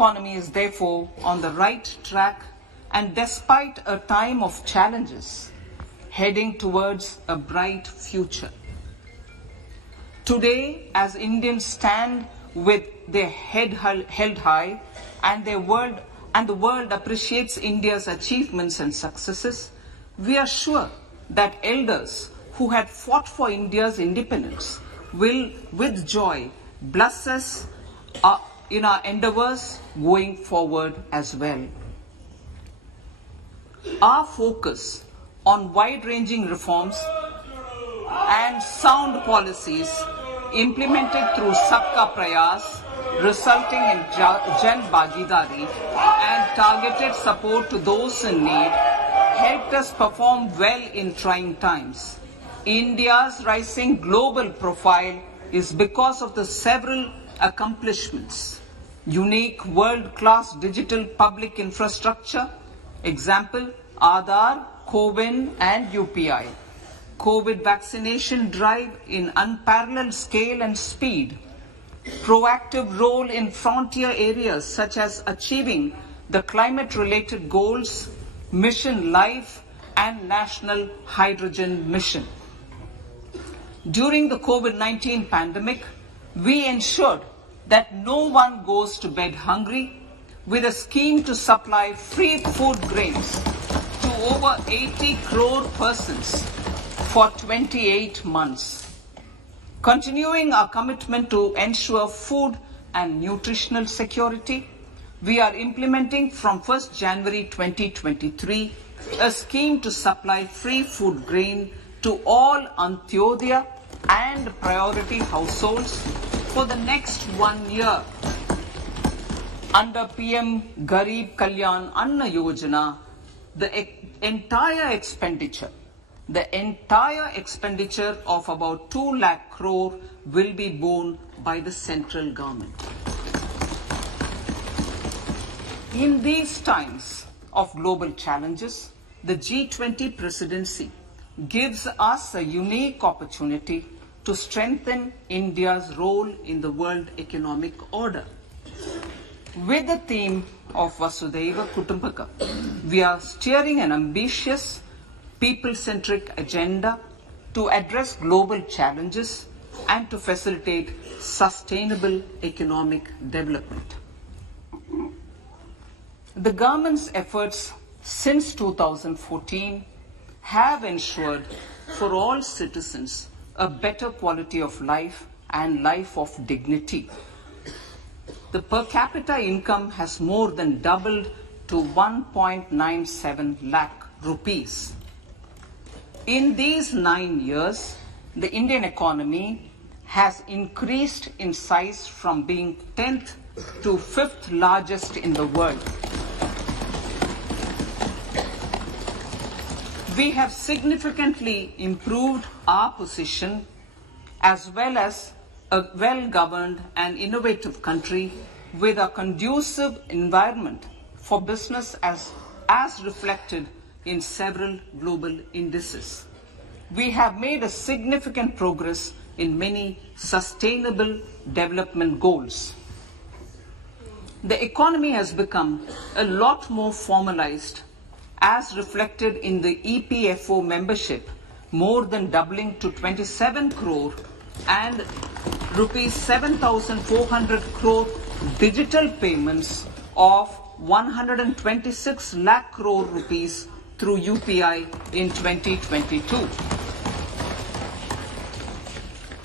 economy is therefore on the right track and despite a time of challenges, heading towards a bright future. Today, as Indians stand with their head held high and the world appreciates India's achievements and successes, we are sure that elders who had fought for India's independence will with joy bless us in our endeavors going forward as well. Our focus on wide-ranging reforms and sound policies implemented through Sabka Prayas, resulting in Jan Bhagidari and targeted support to those in need, helped us perform well in trying times. India's rising global profile is because of the several accomplishments. Unique world-class digital public infrastructure, example Aadhaar, CoWIN and UPI. COVID vaccination drive in unparalleled scale and speed. Proactive role in frontier areas such as achieving the climate-related goals, Mission Life and National Hydrogen Mission. During the COVID-19 pandemic, we ensured that no one goes to bed hungry with a scheme to supply free food grains to over 80 crore persons for 28 months. Continuing our commitment to ensure food and nutritional security, we are implementing from 1st January 2023 a scheme to supply free food grain to all Antyodaya and priority households for the next 1 year. Under PM Garib Kalyan Anna Yojana, the entire expenditure of about 2 lakh crore will be borne by the central government. In these times of global challenges, the G20 presidency gives us a unique opportunity to strengthen India's role in the world economic order. With the theme of Vasudhaiva Kutumbakam, we are steering an ambitious, people-centric agenda to address global challenges and to facilitate sustainable economic development. The government's efforts since 2014 have ensured for all citizens a better quality of life and life of dignity. The per capita income has more than doubled to 1.97 lakh rupees. In these 9 years, the Indian economy has increased in size from being 10th to 5th largest in the world. We have significantly improved our position as well as a well-governed and innovative country with a conducive environment for business as reflected in several global indices. We have made a significant progress in many sustainable development goals. The economy has become a lot more formalized as reflected in the EPFO membership, more than doubling to 27 crore and rupees 7,400 crore digital payments of 126 lakh crore rupees through UPI in 2022.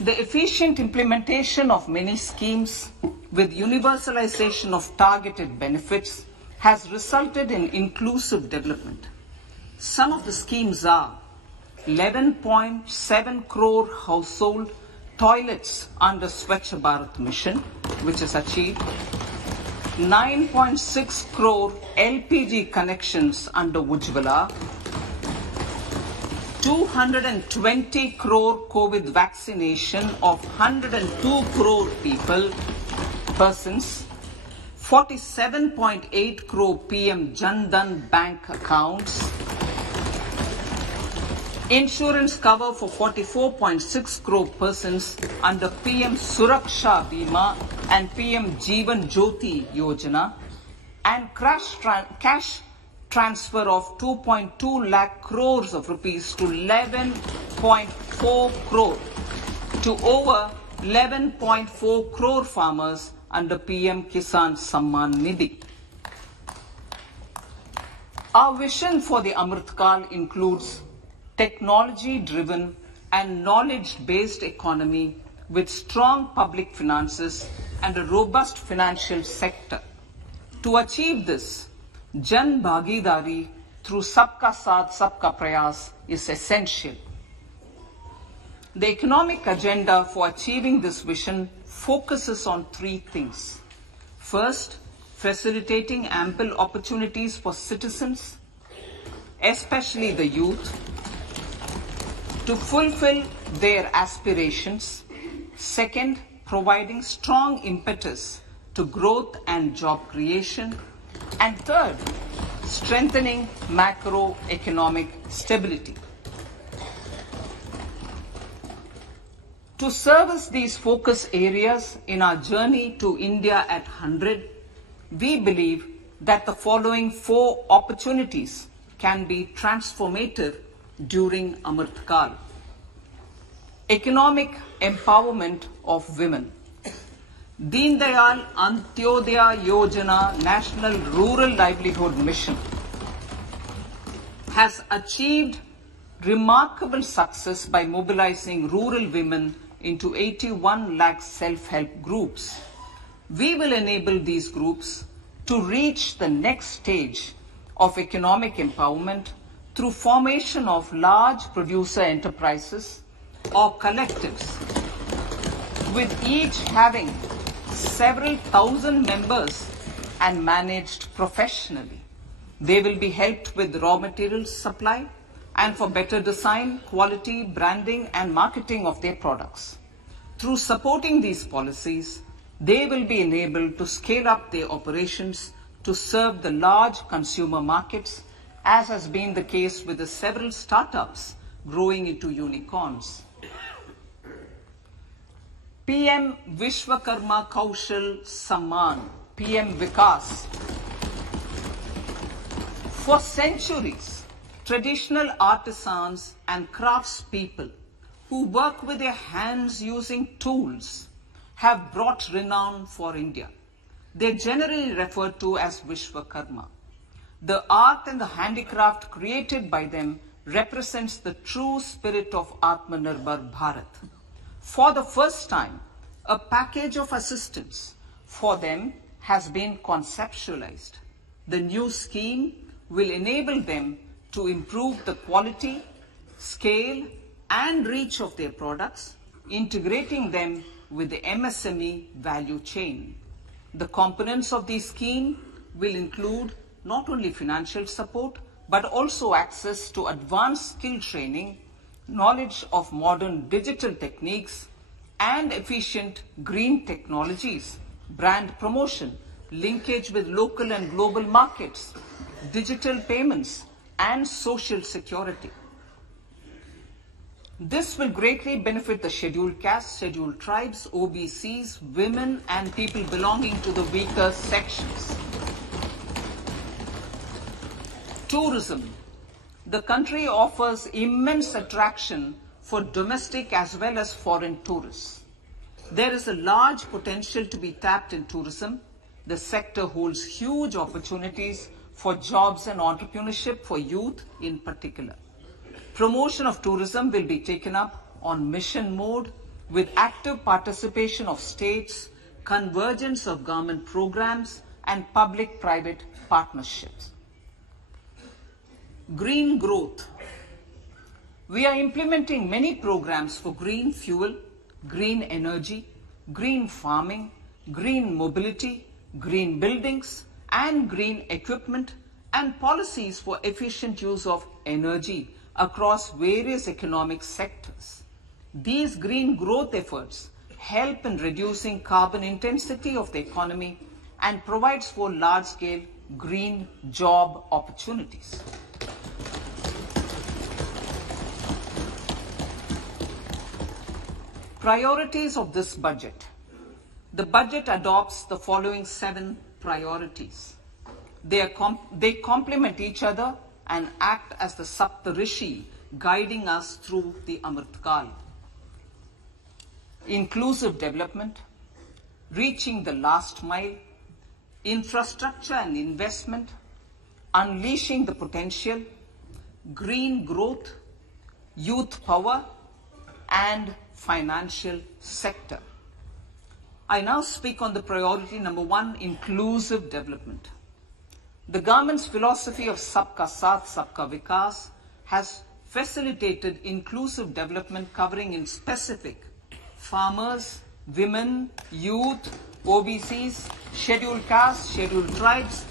The efficient implementation of many schemes with universalization of targeted benefits has resulted in inclusive development. Some of the schemes are 11.7 crore household toilets under Swachh Bharat mission, which is achieved, 9.6 crore LPG connections under Ujjwala, 220 crore COVID vaccination of 102 crore persons, 47.8 crore PM Jan Dhan bank accounts, insurance cover for 44.6 crore persons under PM Suraksha Bima and PM Jeevan Jyoti Yojana, and cash transfer of 2.2 lakh crores of rupees to 11.4 crore to over 11.4 crore farmers under PM Kisan Samman Nidhi. Our vision for the Amritkal includes technology-driven and knowledge-based economy with strong public finances and a robust financial sector. To achieve this, Jan Bhagidari through Sabka Saath Sabka Prayas is essential. The economic agenda for achieving this vision focuses on three things. First, facilitating ample opportunities for citizens, especially the youth, to fulfill their aspirations. Second, providing strong impetus to growth and job creation. And third, strengthening macroeconomic stability. To service these focus areas in our journey to India at 100, we believe that the following four opportunities can be transformative during Amritkal. Economic empowerment of women. Deen Dayal Antyodaya Yojana National Rural Livelihood Mission has achieved remarkable success by mobilizing rural women into 81 lakh self-help groups. We will enable these groups to reach the next stage of economic empowerment through formation of large producer enterprises or collectives, with each having several thousand members and managed professionally. They will be helped with raw materials supply and for better design, quality, branding and marketing of their products. Through supporting these policies, they will be enabled to scale up their operations to serve the large consumer markets, as has been the case with the several startups growing into unicorns. PM Vishwakarma Kaushal Samman, PM Vikas. For centuries, traditional artisans and craftspeople who work with their hands using tools have brought renown for India. They are generally referred to as Vishwakarma. The art and the handicraft created by them represents the true spirit of Atmanirbhar Bharat. For the first time, a package of assistance for them has been conceptualized. The new scheme will enable them to improve the quality, scale, and reach of their products, integrating them with the MSME value chain. The components of the scheme will include not only financial support, but also access to advanced skill training, knowledge of modern digital techniques, and efficient green technologies, brand promotion, linkage with local and global markets, digital payments, and social security. This will greatly benefit the scheduled castes, scheduled tribes, OBCs, women, and people belonging to the weaker sections. Tourism. The country offers immense attraction for domestic as well as foreign tourists. There is a large potential to be tapped in tourism. The sector holds huge opportunities for jobs and entrepreneurship for youth in particular. Promotion of tourism will be taken up on mission mode with active participation of states, convergence of government programs, and public-private partnerships. Green growth. We are implementing many programs for green fuel, green energy, green farming, green mobility, green buildings, and green equipment, and policies for efficient use of energy across various economic sectors. These green growth efforts help in reducing carbon intensity of the economy and provides for large-scale green job opportunities. Priorities of this budget. The budget adopts the following 7 priorities. They complement each other and act as the Saptarishi guiding us through the Amritkal. Inclusive development, reaching the last mile, infrastructure and investment, unleashing the potential, green growth, youth power, and financial sector. I now speak on the priority number 1, inclusive development. The government's philosophy of Sabka Saath, Sabka Vikas has facilitated inclusive development covering in specific farmers, women, youth, OBCs, scheduled castes, scheduled tribes,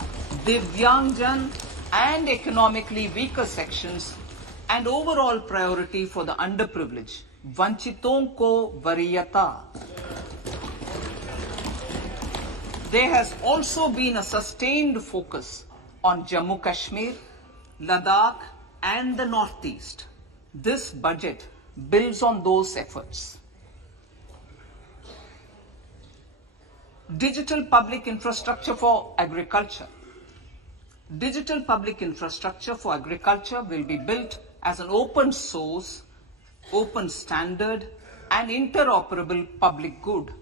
Divyangjan, and economically weaker sections, and overall priority for the underprivileged. Vanchiton ko variyata. There has also been a sustained focus on Jammu Kashmir, Ladakh, and the Northeast. This budget builds on those efforts. Digital public infrastructure for agriculture. Digital public infrastructure for agriculture will be built as an open source, open standard, and interoperable public good.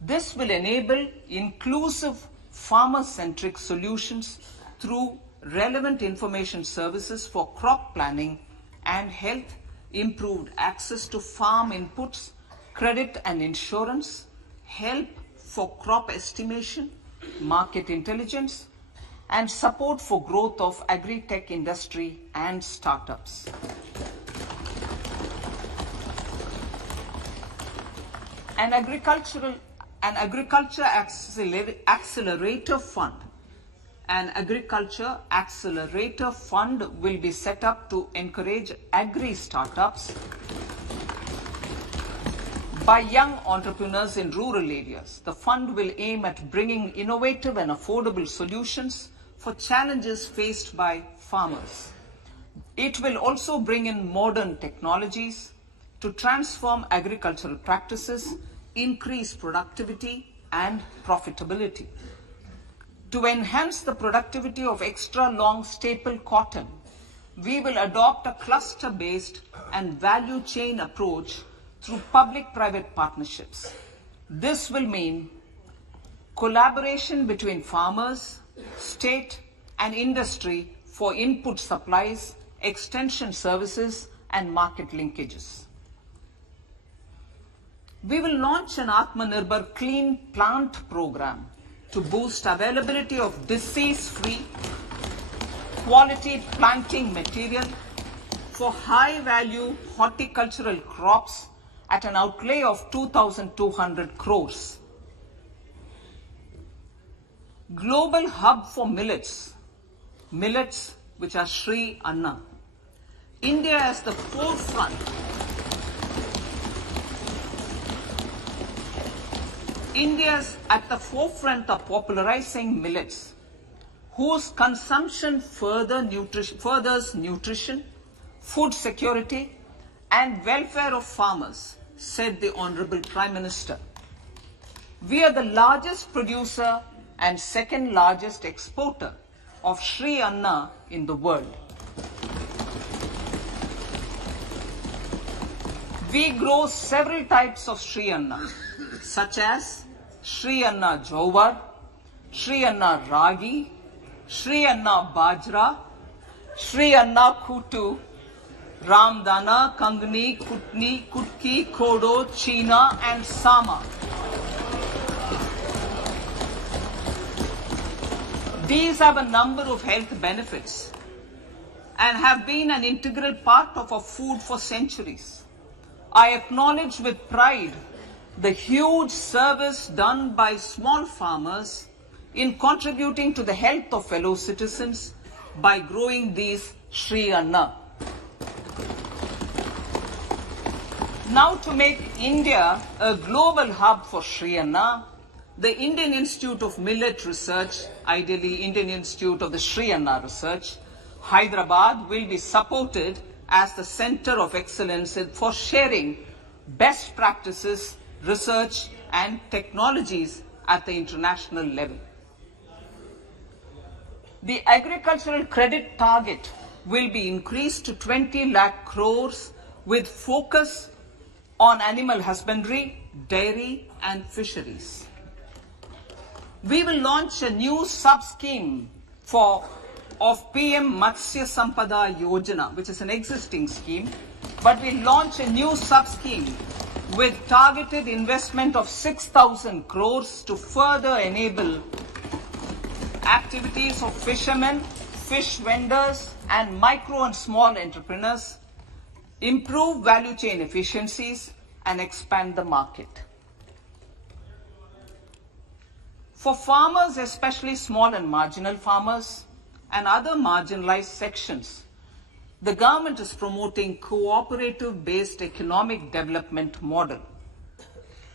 This will enable inclusive farmer-centric solutions through relevant information services for crop planning and health, improved access to farm inputs, credit and insurance, help for crop estimation, market intelligence, and support for growth of agri-tech industry and startups. An agriculture accelerator fund. An agriculture accelerator fund will be set up to encourage agri-startups by young entrepreneurs in rural areas. The fund will aim at bringing innovative and affordable solutions for challenges faced by farmers. It will also bring in modern technologies to transform agricultural practices, increase productivity and profitability. To enhance the productivity of extra long staple cotton, we will adopt a cluster-based and value chain approach through public-private partnerships. This will mean collaboration between farmers, state, and industry for input supplies, extension services, and market linkages. We will launch an Atmanirbhar Clean Plant program to boost availability of disease-free, quality planting material for high-value horticultural crops at an outlay of 2,200 crores. Global hub for millets which are Sri Anna. India is the forefront. India is at the forefront of popularizing millets, whose consumption furthers nutrition, food security, and welfare of farmers, said the Honorable Prime Minister. We are the largest producer and second largest exporter of Sri Anna in the world. We grow several types of Sri Anna, such as Sri Anna Jowar, Sri Anna Ragi, Sri Anna Bajra, Sri Anna Kutu, Ramdana, Kangni, Kutni, Kutki, Kodo, China, and Sama. These have a number of health benefits and have been an integral part of our food for centuries. I acknowledge with pride the huge service done by small farmers in contributing to the health of fellow citizens by growing these Sri Anna. Now, to make India a global hub for Sri Anna, the Indian Institute of Millet Research, ideally Indian Institute of the Sri Anna Research, Hyderabad, will be supported as the center of excellence for sharing best practices, research, and technologies at the international level. The agricultural credit target will be increased to 20 lakh crores with focus on animal husbandry, dairy and fisheries. We will launch a new sub-scheme of PM Matsya Sampada Yojana, which is an existing scheme, but we launch a new sub-scheme with targeted investment of 6,000 crores to further enable activities of fishermen, fish vendors and micro and small entrepreneurs, improve value chain efficiencies and expand the market. For farmers, especially small and marginal farmers and other marginalized sections, the government is promoting cooperative-based economic development model.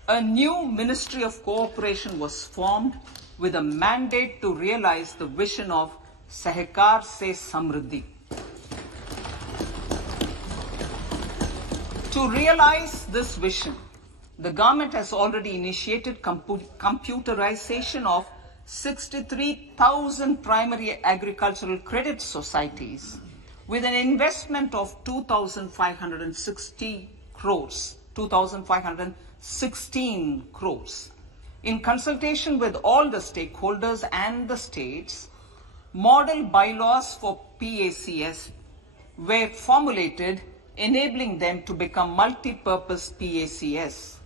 A new Ministry of Cooperation was formed with a mandate to realize the vision of Sahakar Se Samriddhi. To realize this vision, the government has already initiated computerization of 63,000 primary agricultural credit societies with an investment of 2,516 crores. In consultation with all the stakeholders and the states, model bylaws for PACS were formulated, enabling them to become multi-purpose PACS.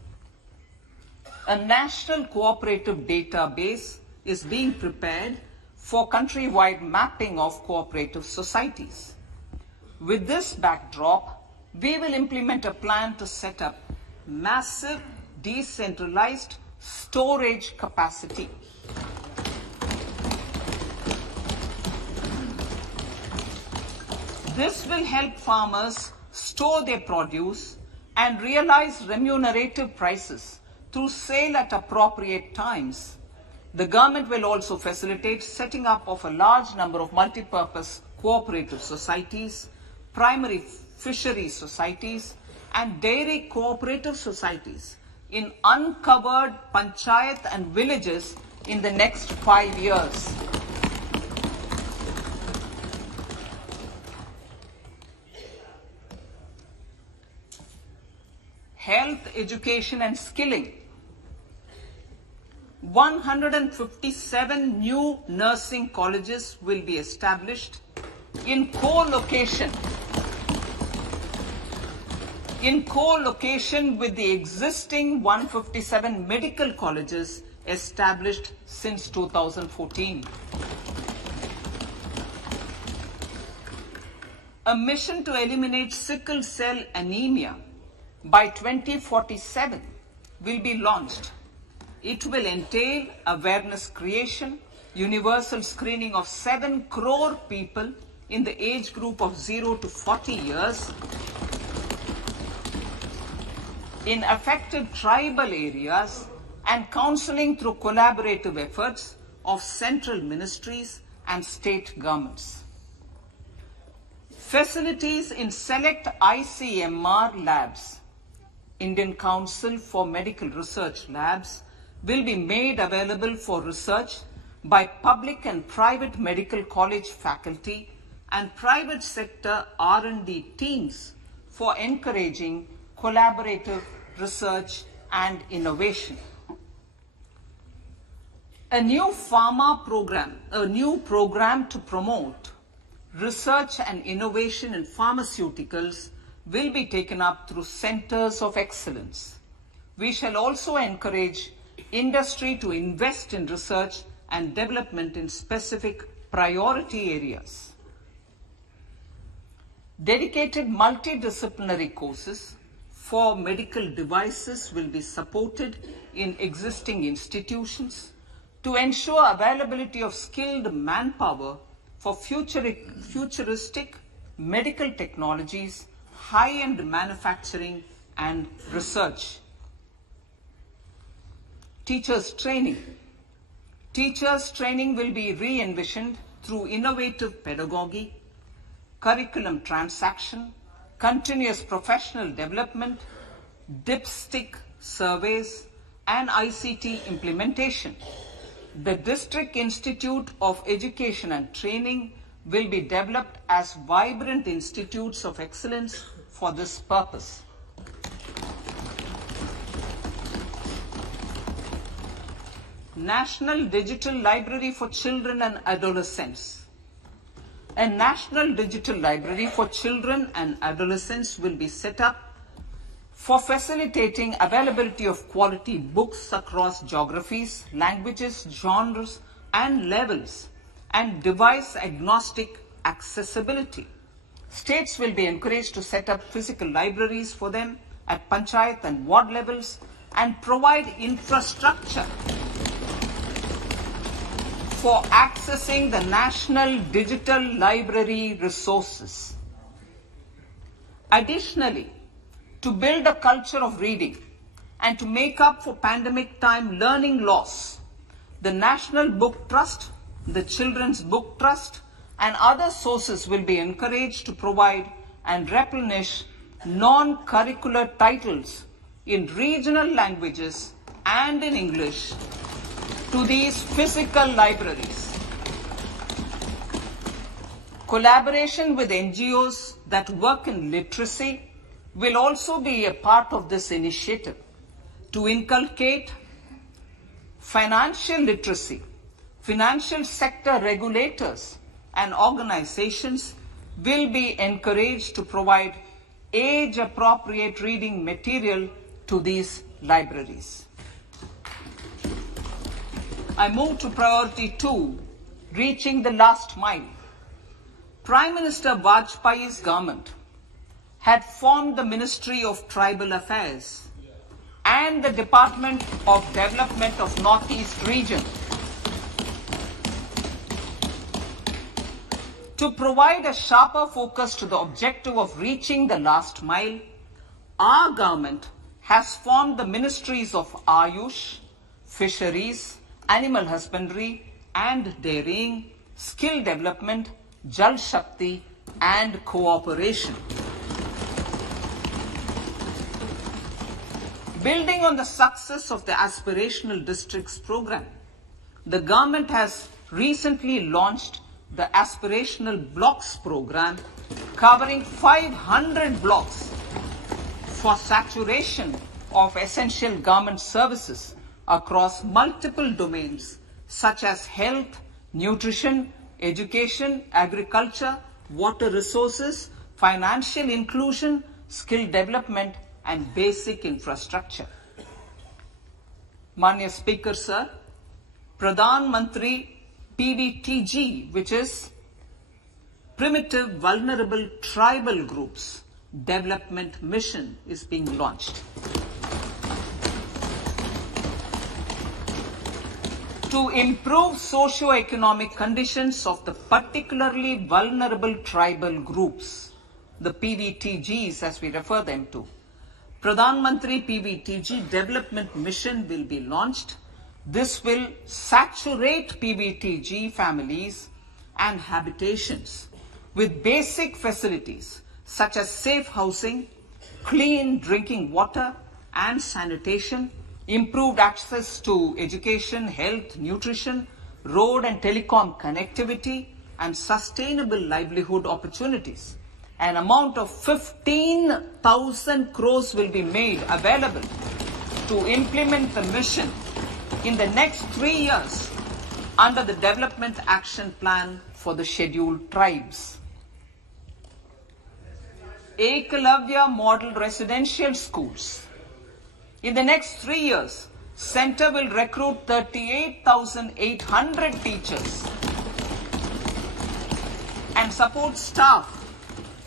A national cooperative database is being prepared for countrywide mapping of cooperative societies. With this backdrop, we will implement a plan to set up massive decentralized storage capacity. This will help farmers store their produce and realize remunerative prices through sale at appropriate times. The government will also facilitate setting up of a large number of multi-purpose cooperative societies, primary fishery societies, and dairy cooperative societies in uncovered panchayat and villages in the next 5 years. Health, education and skilling. 157 new nursing colleges will be established in co-location with the existing 157 medical colleges established since 2014. A mission to eliminate sickle cell anemia by 2047 will be launched. It will entail awareness creation, universal screening of 7 crore people in the age group of 0 to 40 years in affected tribal areas and counseling through collaborative efforts of central ministries and state governments. Facilities in select ICMR labs, Indian Council for Medical Research Labs, will be made available for research by public and private medical college faculty and private sector R&D teams for encouraging collaborative research and innovation. A new program to promote research and innovation in pharmaceuticals will be taken up through centers of excellence. We shall also encourage industry to invest in research and development in specific priority areas. Dedicated multidisciplinary courses for medical devices will be supported in existing institutions to ensure availability of skilled manpower for futuristic medical technologies, high-end manufacturing and research. Teachers training. Teachers training will be re-envisioned through innovative pedagogy, curriculum transaction, continuous professional development, dipstick surveys, and ICT implementation. The District Institute of Education and Training will be developed as vibrant institutes of excellence for this purpose. National Digital Library for Children and Adolescents. A National Digital Library for Children and Adolescents will be set up for facilitating availability of quality books across geographies, languages, genres, and levels, and device-agnostic accessibility. States will be encouraged to set up physical libraries for them at panchayat and ward levels and provide infrastructure for accessing the National Digital Library resources. Additionally, to build a culture of reading and to make up for pandemic time learning loss, the National Book Trust, the Children's Book Trust, and other sources will be encouraged to provide and replenish non-curricular titles in regional languages and in English to these physical libraries. Collaboration with NGOs that work in literacy will also be a part of this initiative to inculcate financial literacy. Financial sector regulators and organizations will be encouraged to provide age-appropriate reading material to these libraries. I move to priority 2, reaching the last mile. Prime Minister Vajpayee's government had formed the Ministry of Tribal Affairs and the Department of Development of Northeast Region to provide a sharper focus to the objective of reaching the last mile. Our government has formed the Ministries of Ayush, Fisheries, Animal Husbandry and Dairying, Skill Development, Jal Shakti and Cooperation. Building on the success of the Aspirational Districts program, the government has recently launched the Aspirational Blocks program covering 500 blocks for saturation of essential government services across multiple domains such as health, nutrition, education, agriculture, water resources, financial inclusion, skill development and basic infrastructure. Manya Speaker Sir, Pradhan Mantri PVTG, which is Primitive Vulnerable Tribal Groups Development Mission, is being launched. To improve socio-economic conditions of the particularly vulnerable tribal groups, the PVTGs as we refer them to, Pradhan Mantri PVTG Development Mission will be launched. This will saturate PVTG families and habitations with basic facilities such as safe housing, clean drinking water and sanitation, improved access to education, health, nutrition, road and telecom connectivity, and sustainable livelihood opportunities. An amount of 15,000 crores will be made available to implement the mission in the next 3 years under the Development Action Plan for the Scheduled Tribes. Ekalavya Model Residential Schools. In the next 3 years, Center will recruit 38,800 teachers and support staff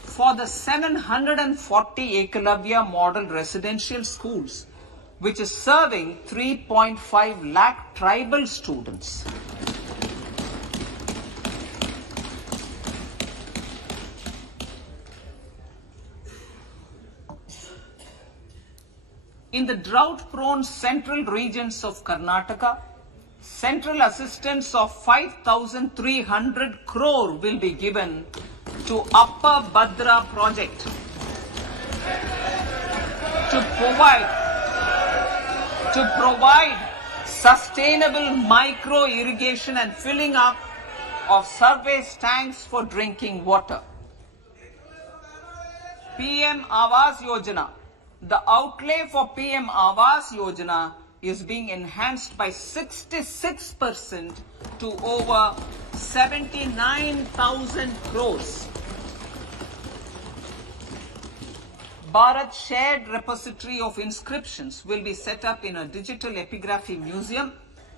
for the 740 Ekalavya Model Residential Schools, which is serving 3.5 lakh tribal students. In the drought-prone central regions of Karnataka, central assistance of 5,300 crore will be given to Upper Bhadra project to provide sustainable micro irrigation and filling up of surface tanks for drinking water. PM Awas Yojana. The outlay for PM Awas Yojana is being enhanced by 66% to over 79,000 crores. Bharat Shared Repository of Inscriptions will be set up in a digital epigraphy museum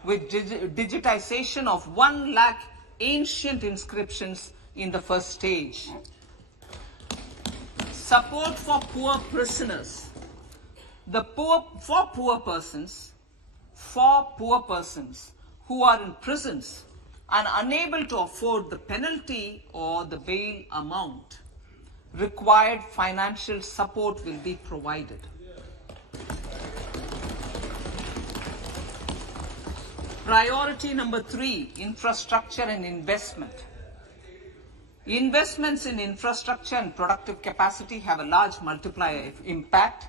with digitization of 1 lakh ancient inscriptions in the first stage. Support for poor prisoners. For poor persons who are in prisons and unable to afford the penalty or the bail amount, required financial support will be provided. Priority number 3, infrastructure and investment. Investments in infrastructure and productive capacity have a large multiplier impact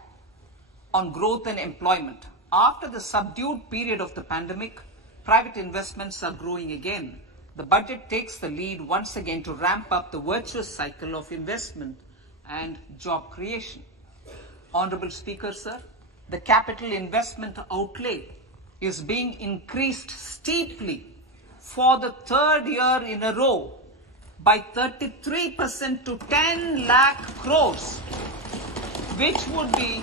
on growth and employment. After the subdued period of the pandemic, private investments are growing again. The budget takes the lead once again to ramp up the virtuous cycle of investment and job creation. Honorable Speaker, sir, the capital investment outlay is being increased steeply for the 3rd year in a row by 33% to 10 lakh crores, which would be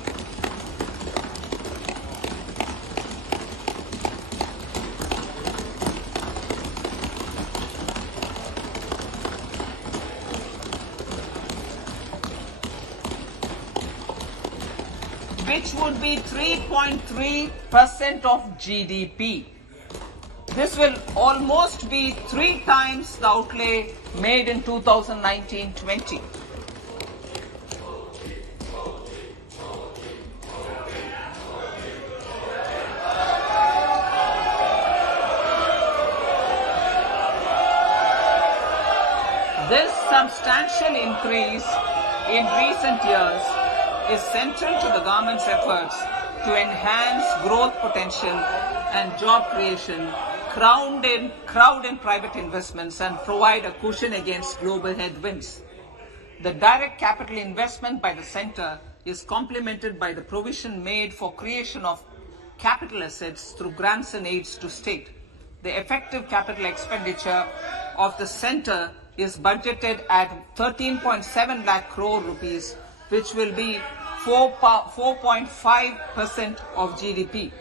which would be 3.3% of GDP. This will almost be 3 times the outlay made in 2019-20. This substantial increase in recent years is central to the government's efforts to enhance growth potential and job creation, crowd in private investments, and provide a cushion against global headwinds. The direct capital investment by the centre is complemented by the provision made for creation of capital assets through grants and aids to state. The effective capital expenditure of the centre is budgeted at 13.7 lakh crore rupees, which will be 4.5% of GDP.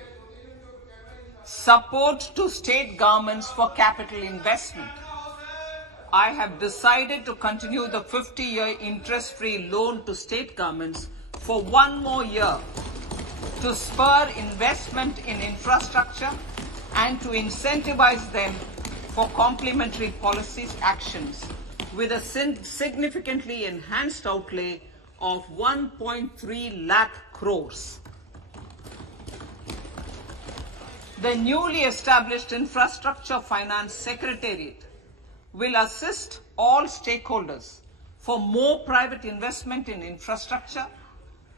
Support to state governments for capital investment. I have decided to continue the 50-year interest-free loan to state governments for 1 more year to spur investment in infrastructure and to incentivize them for complementary policy actions with a significantly enhanced outlay of 1.3 lakh crores. The newly established Infrastructure Finance Secretariat will assist all stakeholders for more private investment in infrastructure,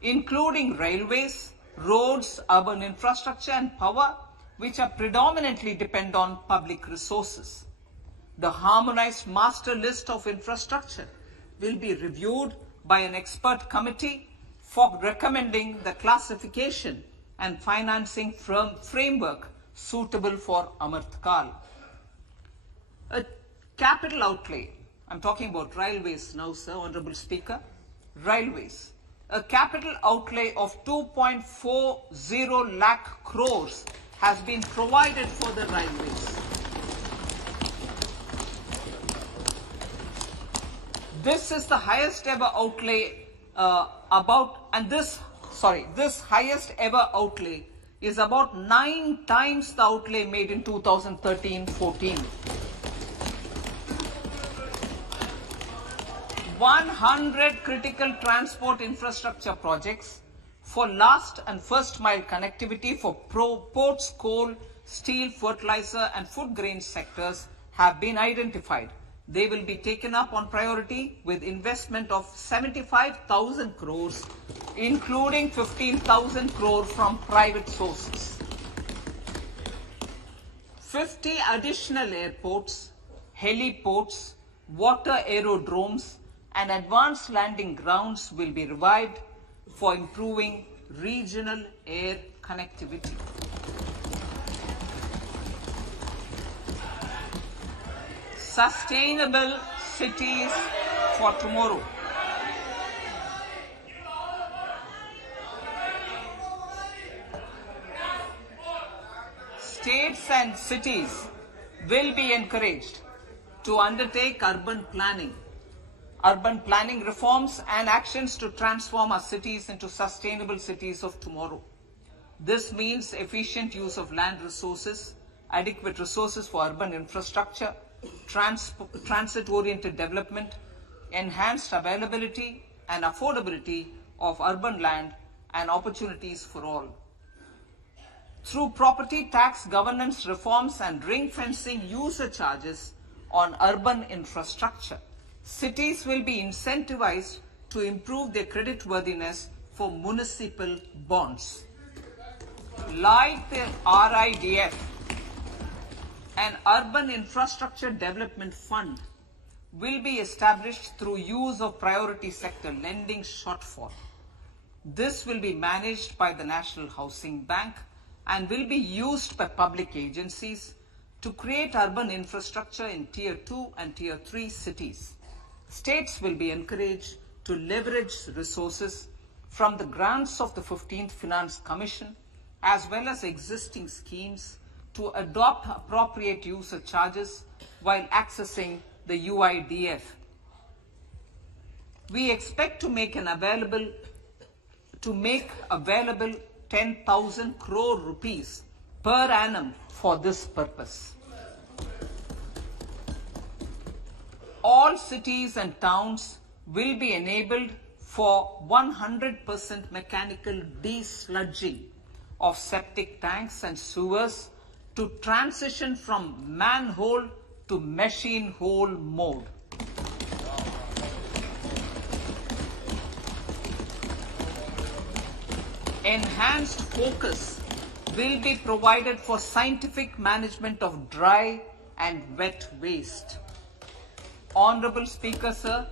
including railways, roads, urban infrastructure and power, which are predominantly depend on public resources. The harmonized master list of infrastructure will be reviewed by an expert committee for recommending the classification and financing framework suitable for Amrit Kal. A capital outlay, I'm talking about railways now, sir, Honorable Speaker, railways. A capital outlay of 2.40 lakh crores has been provided for the railways. This is the highest ever outlay this highest ever outlay is about 9 times the outlay made in 2013-14. 100 critical transport infrastructure projects for last and first mile connectivity for ports, coal, steel, fertilizer and food grain sectors have been identified. They will be taken up on priority with investment of 75,000 crores, including 15,000 crore from private sources. 50 additional airports, heliports, water aerodromes, and advanced landing grounds will be revived for improving regional air connectivity. Sustainable cities for tomorrow. States and cities will be encouraged to undertake urban planning reforms and actions to transform our cities into sustainable cities of tomorrow. This means efficient use of land resources, adequate resources for urban infrastructure, transit-oriented development, enhanced availability and affordability of urban land and opportunities for all. Through property tax governance reforms and ring-fencing user charges on urban infrastructure, cities will be incentivized to improve their creditworthiness for municipal bonds. Like the RIDF, an Urban Infrastructure Development Fund will be established through use of priority sector lending shortfall. This will be managed by the National Housing Bank and will be used by public agencies to create urban infrastructure in Tier 2 and Tier 3 cities. States will be encouraged to leverage resources from the grants of the 15th Finance Commission as well as existing schemes to adopt appropriate user charges while accessing the UIDF. We expect to make available 10,000 crore rupees per annum for this purpose. All cities and towns will be enabled for 100% mechanical desludging of septic tanks and sewers to transition from manhole to machine hole mode. Enhanced focus will be provided for scientific management of dry and wet waste. Honorable Speaker, sir,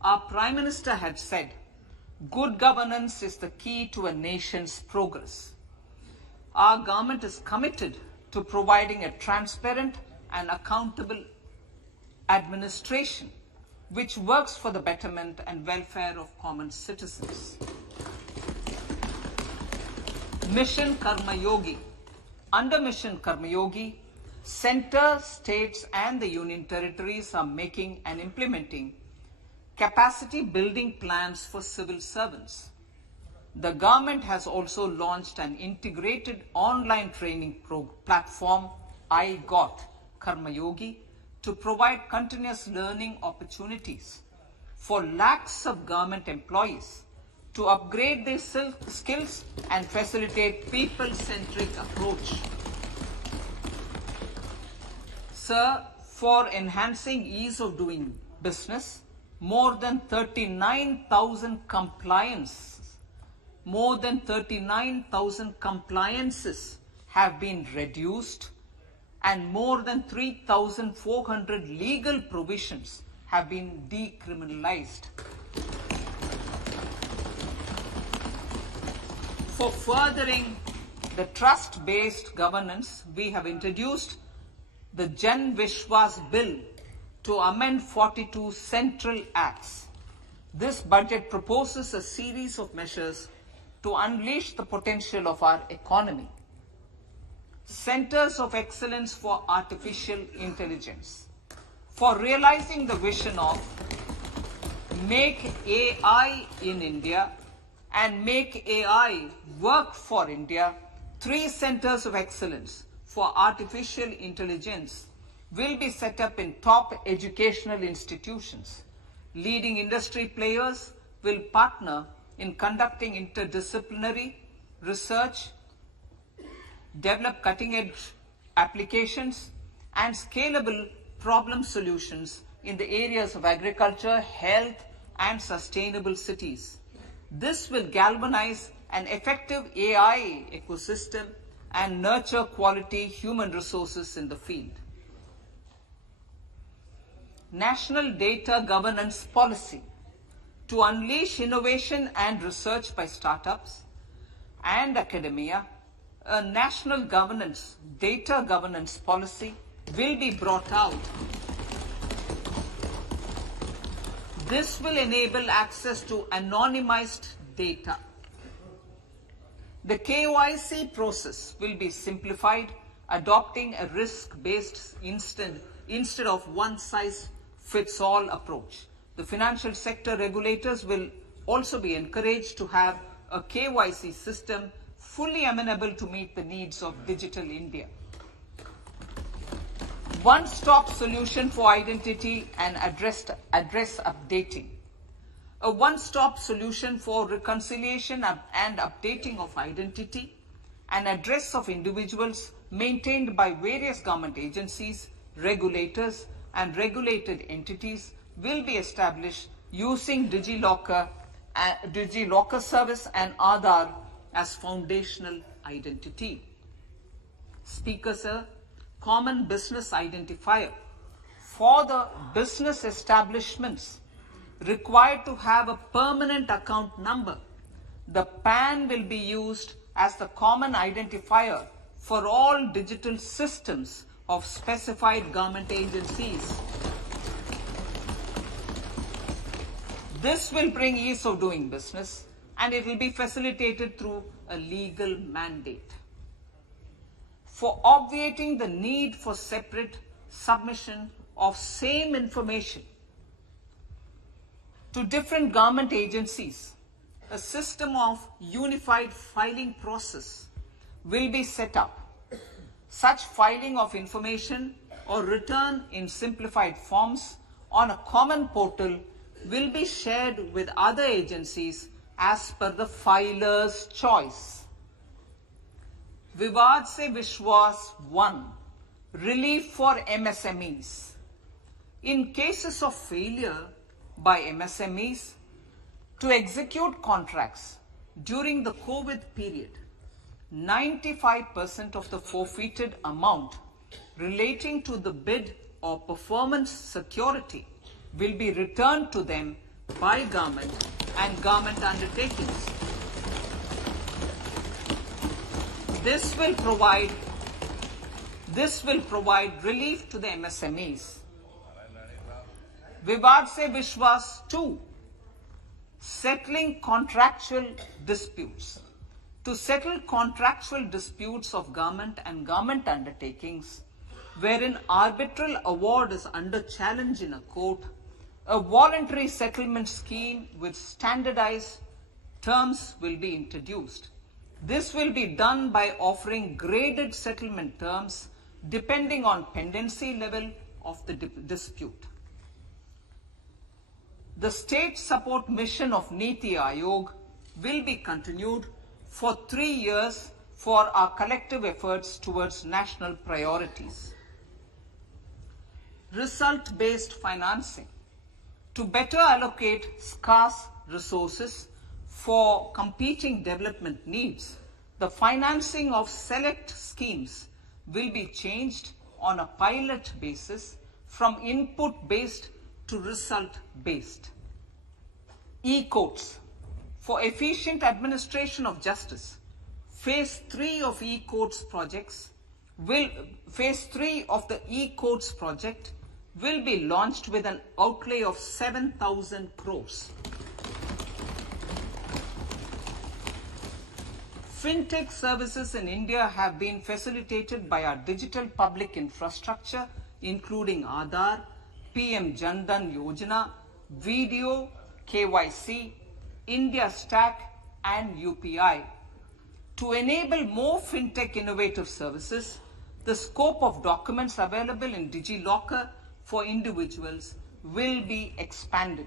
our Prime Minister had said, good governance is the key to a nation's progress. Our government is committed to providing a transparent and accountable administration which works for the betterment and welfare of common citizens. Mission Karma Yogi. Under Mission Karma Yogi, Centre, states and the Union territories are making and implementing capacity building plans for civil servants. The government has also launched an integrated online training platform, I Got Karma Yogi, to provide continuous learning opportunities for lakhs of government employees to upgrade their skills and facilitate people-centric approach. Sir, for enhancing ease of doing business, more than 39,000 compliances have been reduced and more than 3,400 legal provisions have been decriminalized. For furthering the trust-based governance, we have introduced the Jan Vishwas Bill to amend 42 central acts. This budget proposes a series of measures to unleash the potential of our economy. Centers of Excellence for Artificial Intelligence. For realizing the vision of Make AI in India and Make AI Work for India, 3 Centers of Excellence for Artificial Intelligence will be set up in top educational institutions. Leading industry players will partner in conducting interdisciplinary research, develop cutting-edge applications, and scalable problem solutions in the areas of agriculture, health, and sustainable cities. This will galvanize an effective AI ecosystem and nurture quality human resources in the field. National Data Governance Policy to unleash innovation and research by startups and academia. A national data governance policy will be brought out. This will enable access to anonymized data. The KYC process will be simplified, adopting a risk-based instead of one-size-fits-all approach. The financial sector regulators will also be encouraged to have a KYC system fully amenable to meet the needs of digital India. One-stop solution for identity and address updating. A one-stop solution for reconciliation and updating of identity and address of individuals maintained by various government agencies, regulators, and regulated entities will be established using DigiLocker service and Aadhaar as foundational identity. Speaker, sir, common business identifier for the business establishments required to have a permanent account number. The PAN will be used as the common identifier for all digital systems of specified government agencies. This will bring ease of doing business, and it will be facilitated through a legal mandate. For obviating the need for separate submission of same information to different government agencies, a system of unified filing process will be set up. Such filing of information or return in simplified forms on a common portal will be shared with other agencies as per the filer's choice. Vivad se Vishwas 1. Relief for MSMEs. In cases of failure by MSMEs to execute contracts during the COVID period, 95% of the forfeited amount relating to the bid or performance security will be returned to them by government and government undertakings. This will provide relief to the MSMEs. Vivad se Vishwas 2. Settling contractual disputes. To settle contractual disputes of government and government undertakings, wherein arbitral award is under challenge in a court, a voluntary settlement scheme with standardized terms will be introduced. This will be done by offering graded settlement terms depending on pendency level of the dispute. The state support mission of Niti Aayog will be continued for 3 years for our collective efforts towards national priorities. Result-based financing. To better allocate scarce resources for competing development needs, the financing of select schemes will be changed on a pilot basis from input-based to result-based. E-courts. For efficient administration of justice, Phase 3 of the e-courts project will be launched with an outlay of 7,000 crores. Fintech services in India have been facilitated by our digital public infrastructure, including Aadhaar, PM Jan Dhan Yojana, Video, KYC, India Stack, and UPI. To enable more fintech innovative services, the scope of documents available in DigiLocker for individuals will be expanded.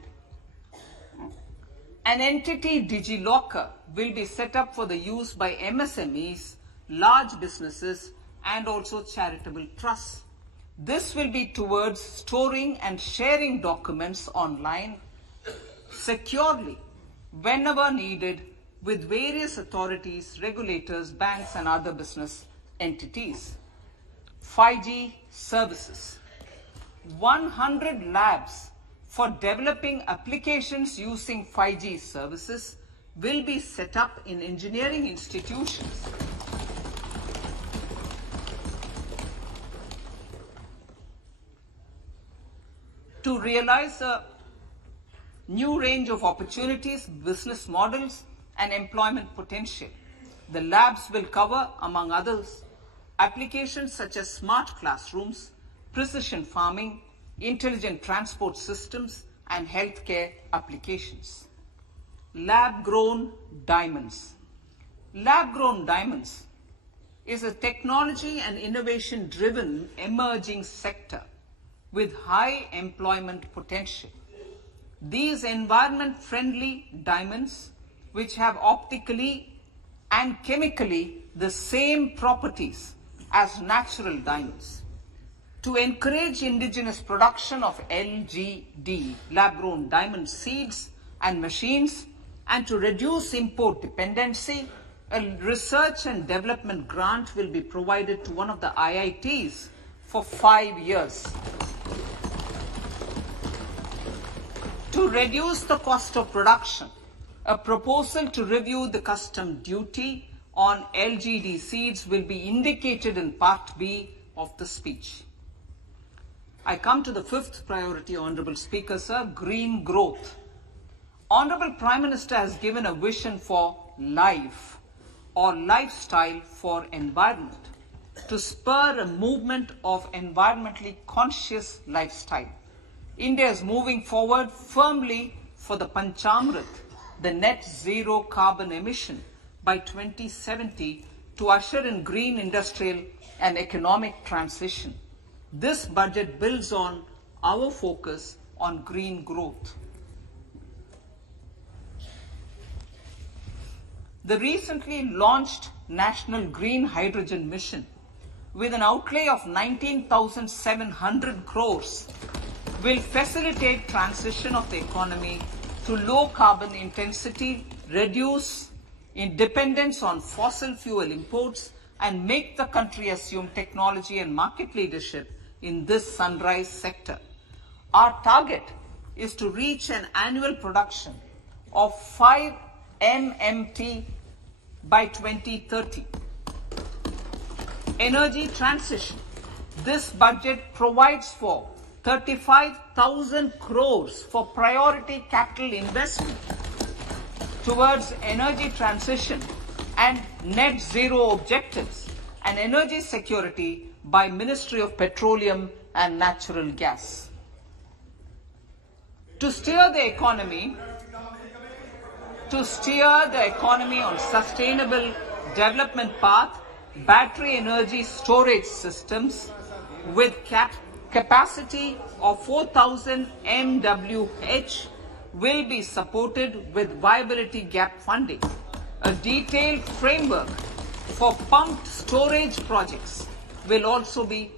An entity DigiLocker will be set up for the use by MSMEs, large businesses, and also charitable trusts. This will be towards storing and sharing documents online securely whenever needed with various authorities, regulators, banks, and other business entities. 5G services. 100 labs for developing applications using 5G services will be set up in engineering institutions. To realize a new range of opportunities, business models, and employment potential. The labs will cover, among others, applications such as smart classrooms, precision farming, intelligent transport systems, and healthcare applications. Lab-grown diamonds. Lab-grown diamonds is a technology and innovation-driven emerging sector with high employment potential. These environment-friendly diamonds, which have optically and chemically the same properties as natural diamonds. To encourage indigenous production of LGD, lab-grown diamond seeds and machines, and to reduce import dependency, a research and development grant will be provided to one of the IITs for 5 years. To reduce the cost of production, a proposal to review the custom duty on LGD seeds will be indicated in Part B of the speech. I come to the fifth priority, Honorable Speaker, sir, green growth. Honorable Prime Minister has given a vision for life or lifestyle for environment to spur a movement of environmentally conscious lifestyle. India is moving forward firmly for the Panchamrit, the net zero carbon emission by 2070 to usher in green industrial and economic transition. This budget builds on our focus on green growth. The recently launched National Green Hydrogen Mission, with an outlay of 19,700 crores, will facilitate transition of the economy to low carbon intensity, reduce dependence on fossil fuel imports, and make the country assume technology and market leadership in this sunrise sector. Our target is to reach an annual production of 5 MMT by 2030. Energy transition. This budget provides for 35,000 crores for priority capital investment towards energy transition and net zero objectives and energy security by Ministry of Petroleum and Natural Gas. To steer the economy on sustainable development path, battery energy storage systems with capacity of 4,000 MWH will be supported with viability gap funding. A detailed framework for pumped storage projects will also be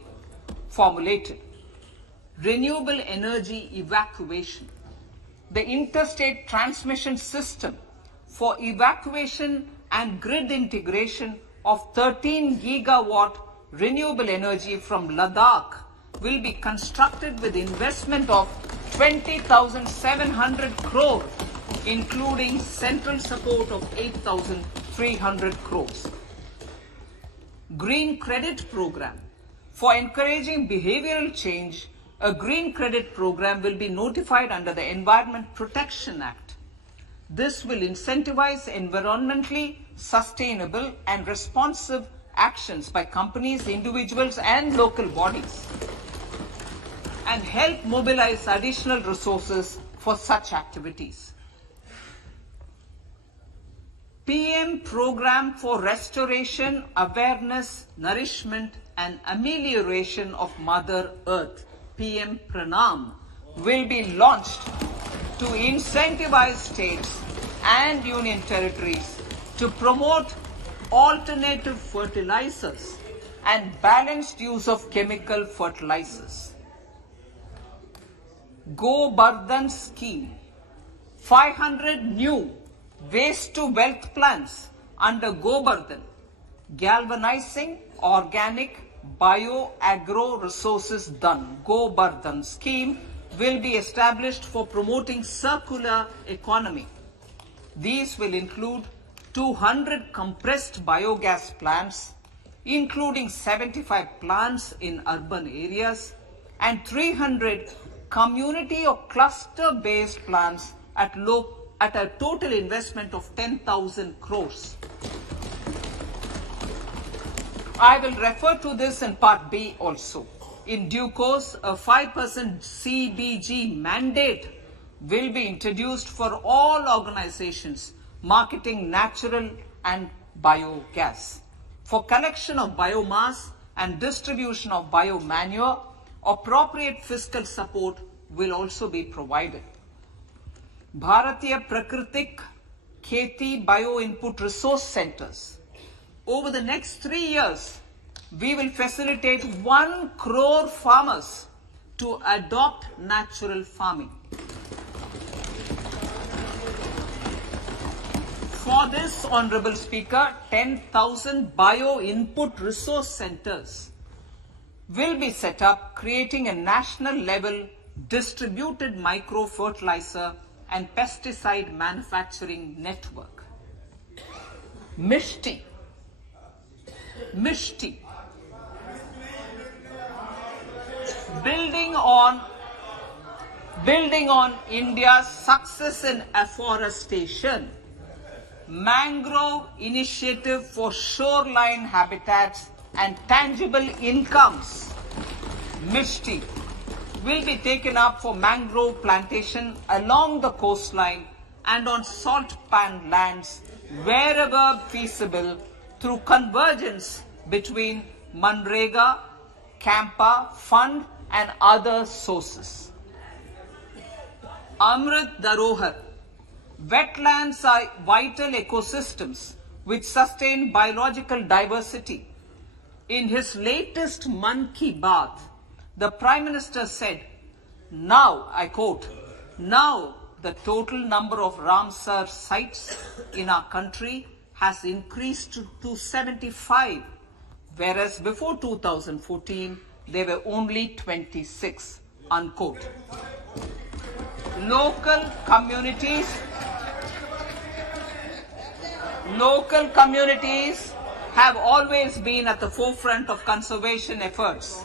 formulated. Renewable energy evacuation. The interstate transmission system for evacuation and grid integration of 13 gigawatt renewable energy from Ladakh will be constructed with investment of 20,700 crores, including central support of 8,300 crores. Green Credit Program. For encouraging behavioral change, a green credit program will be notified under the Environment Protection Act. This will incentivize environmentally sustainable and responsive actions by companies, individuals, and local bodies, and help mobilize additional resources for such activities. PM Program for Restoration, Awareness, Nourishment, and Amelioration of Mother Earth, PM Pranam, will be launched to incentivize states and union territories to promote alternative fertilizers and balanced use of chemical fertilizers. Go Bardhan Scheme. 500 new waste to wealth plans under Go Bardhan, galvanizing Organic Bio-Agro Resources Dhan, Gobardhan scheme will be established for promoting circular economy. These will include 200 compressed biogas plants, including 75 plants in urban areas, and 300 community or cluster-based plants at a total investment of 10,000 crores. I will refer to this in Part B also. In due course, a 5% CBG mandate will be introduced for all organizations marketing natural and biogas. For collection of biomass and distribution of biomanure, appropriate fiscal support will also be provided. Bharatiya Prakritik Kheti Bio Input Resource Centers. Over the next 3 years, we will facilitate 1 crore farmers to adopt natural farming. For this, Honorable Speaker, 10,000 bio input resource centers will be set up, creating a national level distributed micro fertilizer and pesticide manufacturing network. Mishti. Building on India's success in afforestation, mangrove initiative for shoreline habitats and tangible incomes, Mishti, will be taken up for mangrove plantation along the coastline and on salt pan lands wherever feasible through convergence between Manrega, Campa, Fund and other sources. Amrit Dharohar. Wetlands are vital ecosystems which sustain biological diversity. In his latest Man Ki Baat, the Prime Minister said, now, I quote, now the total number of Ramsar sites in our country has increased to 75, whereas before 2014, there were only 26, unquote. Local communities have always been at the forefront of conservation efforts.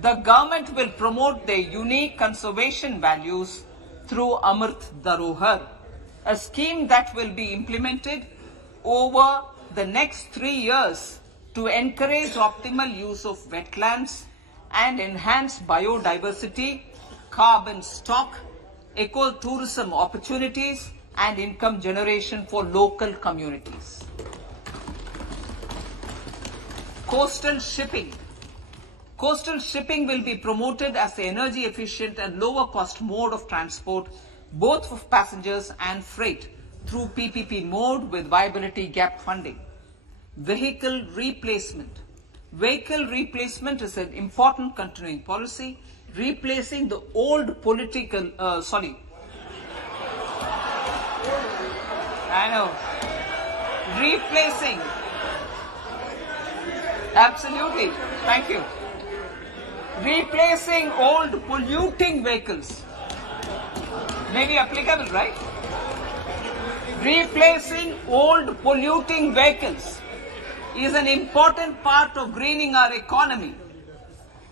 The government will promote their unique conservation values through Amrit Dharohar, a scheme that will be implemented over the next 3 years to encourage optimal use of wetlands and enhance biodiversity, carbon stock, ecotourism opportunities, and income generation for local communities. Coastal shipping. Coastal shipping will be promoted as the energy efficient and lower cost mode of transport, both for passengers and freight, through PPP mode with viability gap funding. Vehicle replacement. Vehicle replacement is an important continuing policy, replacing the old political, replacing, absolutely, thank you. Replacing old polluting vehicles. May be applicable, right? Replacing old polluting vehicles is an important part of greening our economy.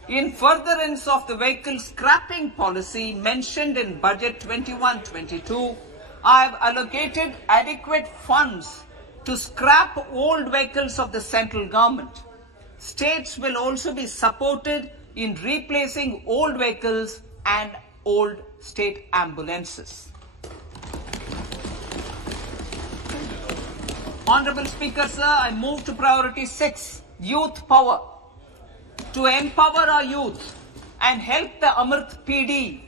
In furtherance of the vehicle scrapping policy mentioned in Budget 21-22, I have allocated adequate funds to scrap old vehicles of the central government. States will also be supported in replacing old vehicles and old state ambulances. Honorable Speaker, sir, I move to priority 6, youth power. To empower our youth and help the Amrit PD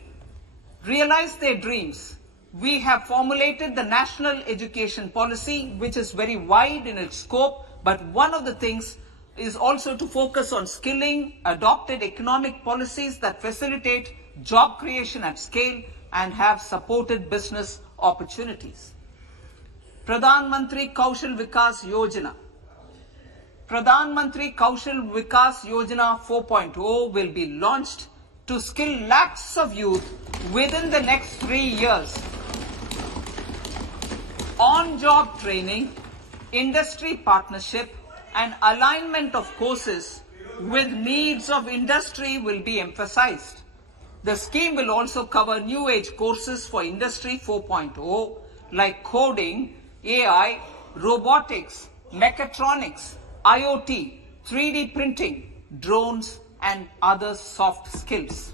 realize their dreams, we have formulated the National Education Policy, which is very wide in its scope, but one of the things is also to focus on skilling, adopted economic policies that facilitate job creation at scale and have supported business opportunities. Pradhan Mantri Kaushal Vikas Yojana. Pradhan Mantri Kaushal Vikas Yojana 4.0 will be launched to skill lakhs of youth within the next 3 years. On-job training, industry partnership and alignment of courses with needs of industry will be emphasized. The scheme will also cover new age courses for Industry 4.0 like coding, AI, robotics, mechatronics, IoT, 3D printing, drones and other soft skills.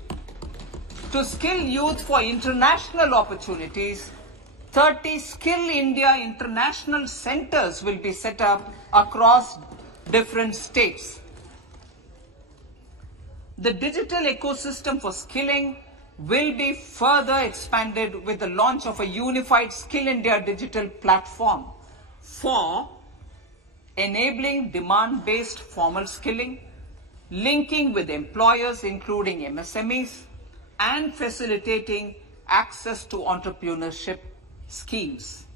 To skill youth for international opportunities, 30 Skill India International Centers will be set up across different states. The digital ecosystem for skilling will be further expanded with the launch of a unified Skill India digital platform for enabling demand-based formal skilling, linking with employers including MSMEs, and facilitating access to entrepreneurship schemes.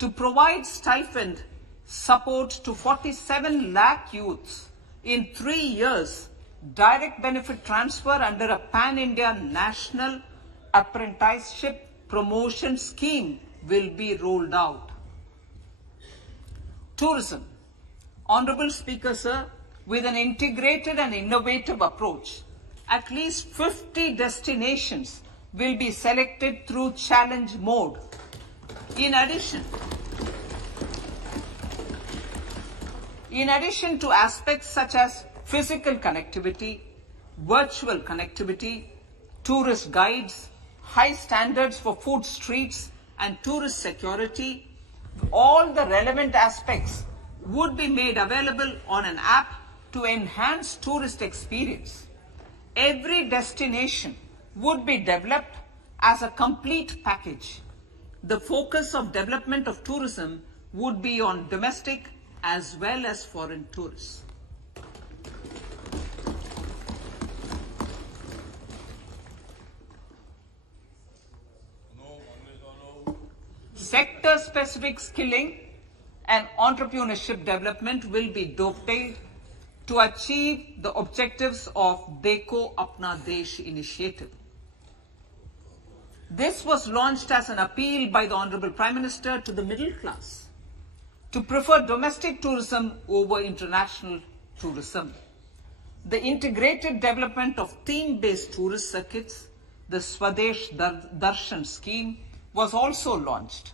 To provide stipend support to 47 lakh youths in 3 years, direct benefit transfer under a pan-India national apprenticeship promotion scheme will be rolled out. Tourism. Honorable Speaker, sir, with an integrated and innovative approach, at least 50 destinations will be selected through challenge mode. In addition to aspects such as physical connectivity, virtual connectivity, tourist guides, high standards for food streets and tourist security, all the relevant aspects would be made available on an app to enhance tourist experience. Every destination would be developed as a complete package. The focus of development of tourism would be on domestic as well as foreign tourists. Sector-specific skilling and entrepreneurship development will be dovetailed to achieve the objectives of Dekho Apna Desh initiative. This was launched as an appeal by the Honorable Prime Minister to the middle class to prefer domestic tourism over international tourism. The integrated development of theme-based tourist circuits, the Swadesh Darshan scheme, was also launched.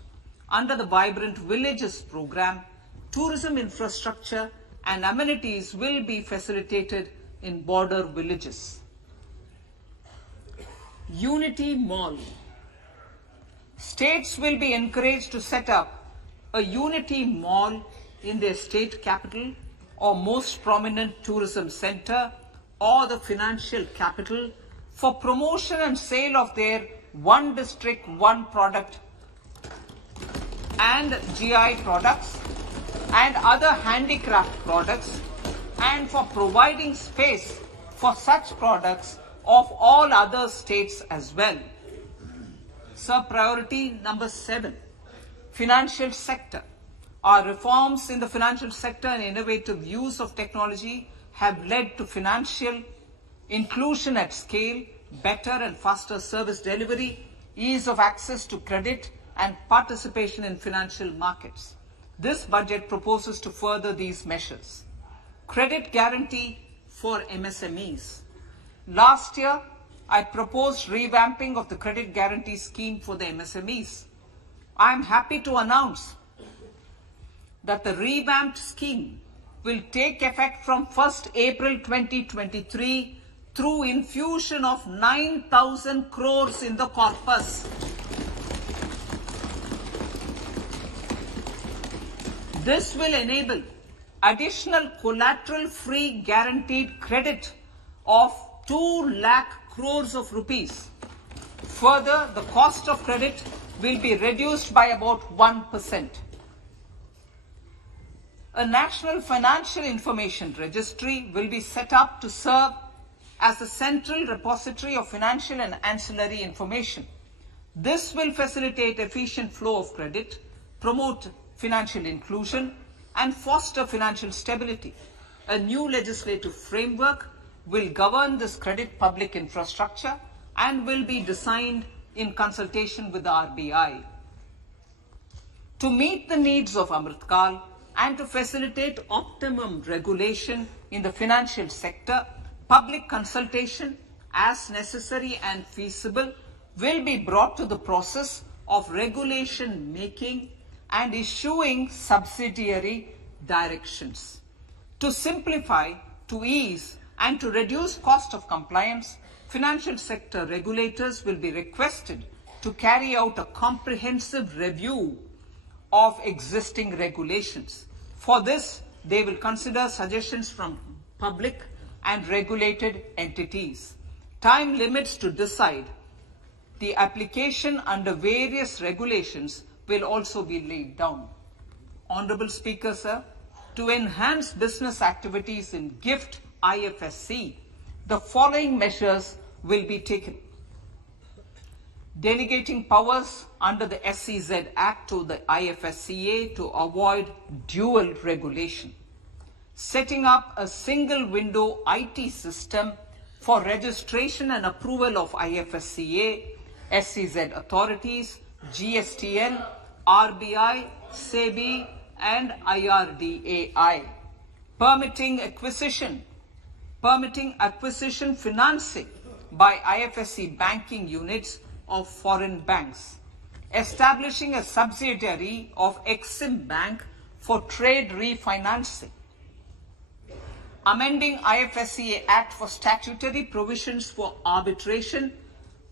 Under the Vibrant Villages program, tourism infrastructure and amenities will be facilitated in border villages. Unity Mall. States will be encouraged to set up a Unity Mall in their state capital or most prominent tourism center or the financial capital for promotion and sale of their one district, one product and GI products and other handicraft products, and for providing space for such products of all other states as well. Sir, priority number 7, financial sector. Our reforms in the financial sector and innovative use of technology have led to financial inclusion at scale, better and faster service delivery, ease of access to credit, and participation in financial markets. This budget proposes to further these measures. Credit guarantee for MSMEs. Last year, I proposed revamping of the credit guarantee scheme for the MSMEs. I am happy to announce that the revamped scheme will take effect from 1st April 2023 through infusion of 9,000 crores in the corpus. This will enable additional collateral-free guaranteed credit of 2 lakh crores of rupees. Further, the cost of credit will be reduced by about 1%. A National Financial Information Registry will be set up to serve as a central repository of financial and ancillary information. This will facilitate efficient flow of credit, promote financial inclusion, and foster financial stability. A new legislative framework will govern this credit public infrastructure and will be designed in consultation with the RBI. To meet the needs of Amritkal and to facilitate optimum regulation in the financial sector, public consultation, as necessary and feasible, will be brought to the process of regulation making and issuing subsidiary directions. To simplify, to ease, and to reduce cost of compliance, financial sector regulators will be requested to carry out a comprehensive review of existing regulations. For this, they will consider suggestions from public and regulated entities. Time limits to decide the application under various regulations will also be laid down. Honorable Speaker, sir, to enhance business activities in GIFT IFSC, the following measures will be taken. Delegating powers under the SEZ Act to the IFSCA to avoid dual regulation. Setting up a single window IT system for registration and approval of IFSCA, SEZ authorities, GSTN, RBI, SEBI, and IRDAI. Permitting acquisition financing by IFSC banking units of foreign banks. Establishing a subsidiary of Exim Bank for trade refinancing. Amending IFSCA Act for statutory provisions for arbitration,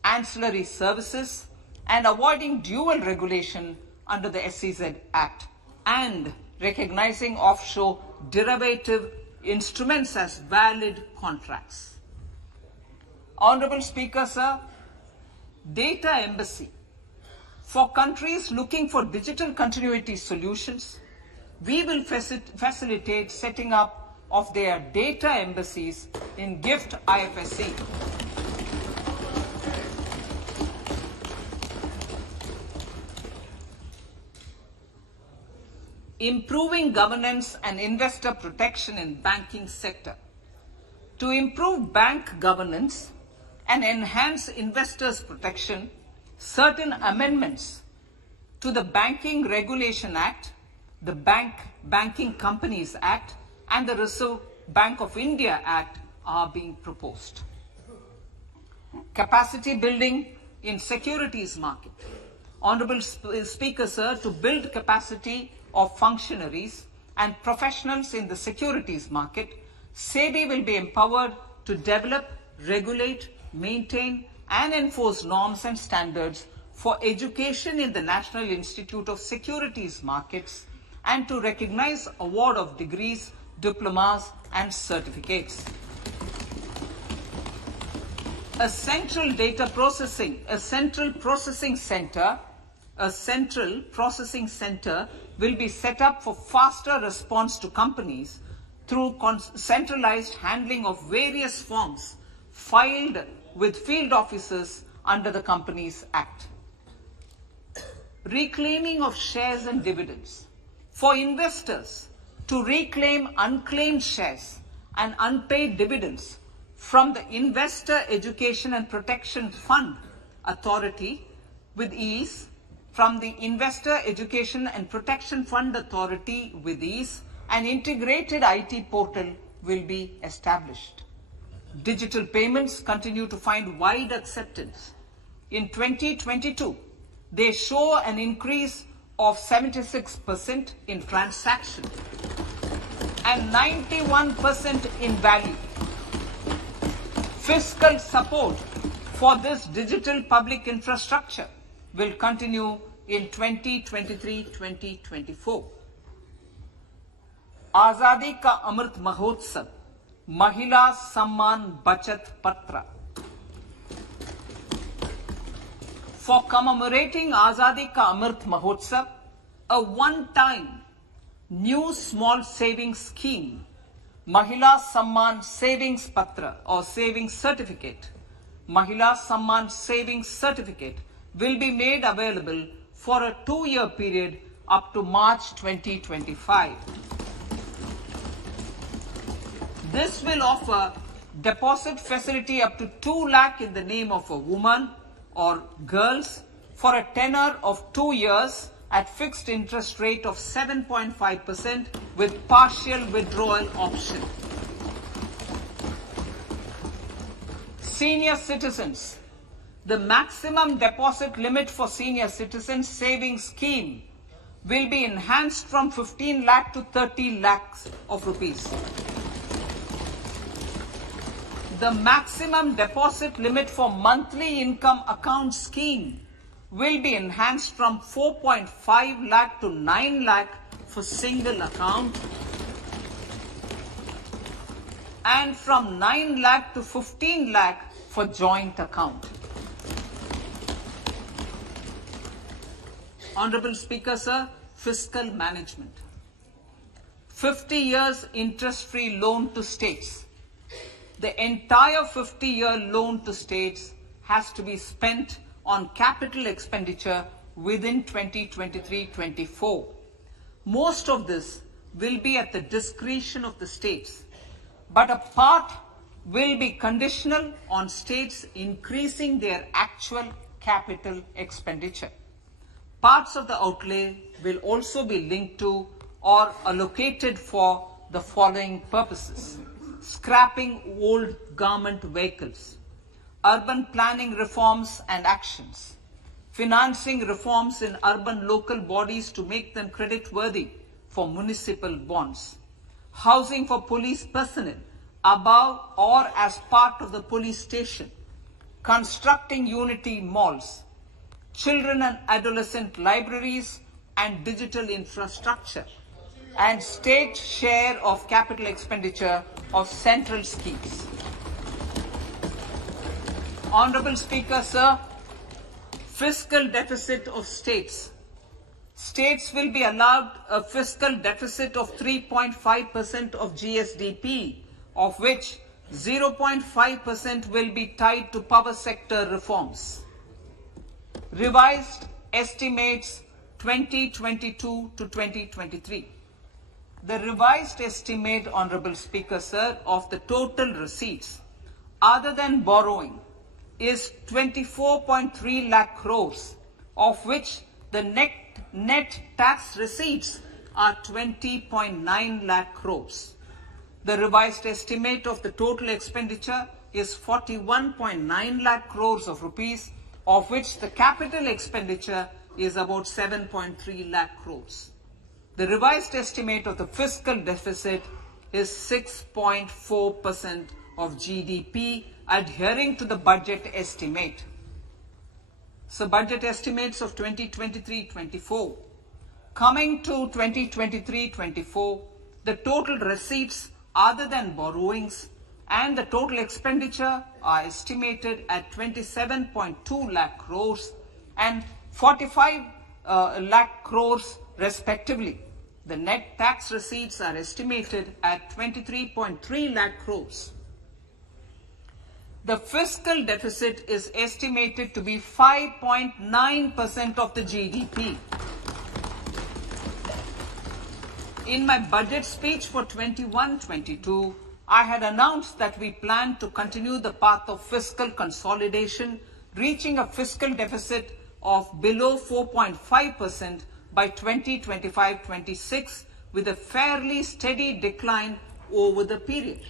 ancillary services, and avoiding dual regulation under the SEZ Act, and recognizing offshore derivative instruments as valid contracts. Honorable Speaker, sir, data embassy. For countries looking for digital continuity solutions, we will facilitate setting up of their data embassies in GIFT IFSC. Improving governance and investor protection in banking sector. To improve bank governance and enhance investors' protection, certain amendments to the Banking Regulation Act, the Banking Companies Act, and the Reserve Bank of India Act are being proposed. Capacity building in securities market. Honorable Speaker, sir, to build capacity of functionaries and professionals in the securities market, SEBI will be empowered to develop, regulate, maintain, and enforce norms and standards for education in the National Institute of Securities Markets and to recognize award of degrees, diplomas, and certificates. A central processing center will be set up for faster response to companies through centralized handling of various forms filed with field officers under the Companies Act. Reclaiming of shares and dividends. For investors to reclaim unclaimed shares and unpaid dividends from the Investor Education and Protection Fund Authority with ease, from the Investor Education and Protection Fund Authority with ease, an integrated IT portal will be established. Digital payments continue to find wide acceptance. In 2022, they show an increase of 76% in transaction and 91% in value. Fiscal support for this digital public infrastructure will continue in 2023-2024. Azadi Ka Amrit Mahotsav, Mahila Samman Bachat Patra. For commemorating Azadi Ka Amrit Mahotsav, a one-time new small savings scheme, Mahila Samman Savings Patra or Savings Certificate, Mahila Samman Savings Certificate will be made available for a 2-year period up to March 2025. This will offer deposit facility up to 2 lakh in the name of a woman or girls for a tenure of 2 years at fixed interest rate of 7.5% with partial withdrawal option. Senior citizens. The maximum deposit limit for senior citizens savings scheme will be enhanced from 15 lakh to 30 lakhs of rupees. The maximum deposit limit for monthly income account scheme will be enhanced from 4.5 lakh to 9 lakh for single account and from 9 lakh to 15 lakh for joint account. Honorable Speaker, sir, fiscal management. 50 years interest-free loan to states. The entire 50-year loan to states has to be spent on capital expenditure within 2023-24. Most of this will be at the discretion of the states, but a part will be conditional on states increasing their actual capital expenditure. Parts of the outlay will also be linked to or allocated for the following purposes: scrapping old government vehicles, urban planning reforms and actions, financing reforms in urban local bodies to make them credit-worthy for municipal bonds, housing for police personnel above or as part of the police station, constructing unity malls, children and adolescent libraries and digital infrastructure, and state share of capital expenditure of central schemes. Honorable Speaker, sir, fiscal deficit of states. States will be allowed a fiscal deficit of 3.5% of GSDP, of which 0.5% will be tied to power sector reforms. Revised estimates 2022 to 2023. The revised estimate, Honorable Speaker, sir, of the total receipts other than borrowing is 24.3 lakh crores, of which the net tax receipts are 20.9 lakh crores. The revised estimate of the total expenditure is 41.9 lakh crores of rupees, of which the capital expenditure is about 7.3 lakh crores. The revised estimate of the fiscal deficit is 6.4% of GDP, adhering to the budget estimate. So budget estimates of 2023-24. Coming to 2023-24, the total receipts other than borrowings and the total expenditure are estimated at 27.2 lakh crores and 45 lakh crores respectively. The net tax receipts are estimated at 23.3 lakh crores. The fiscal deficit is estimated to be 5.9% of the GDP. In my budget speech for 21-22, I had announced that we plan to continue the path of fiscal consolidation, reaching a fiscal deficit of below 4.5% by 2025-26 with a fairly steady decline over the period.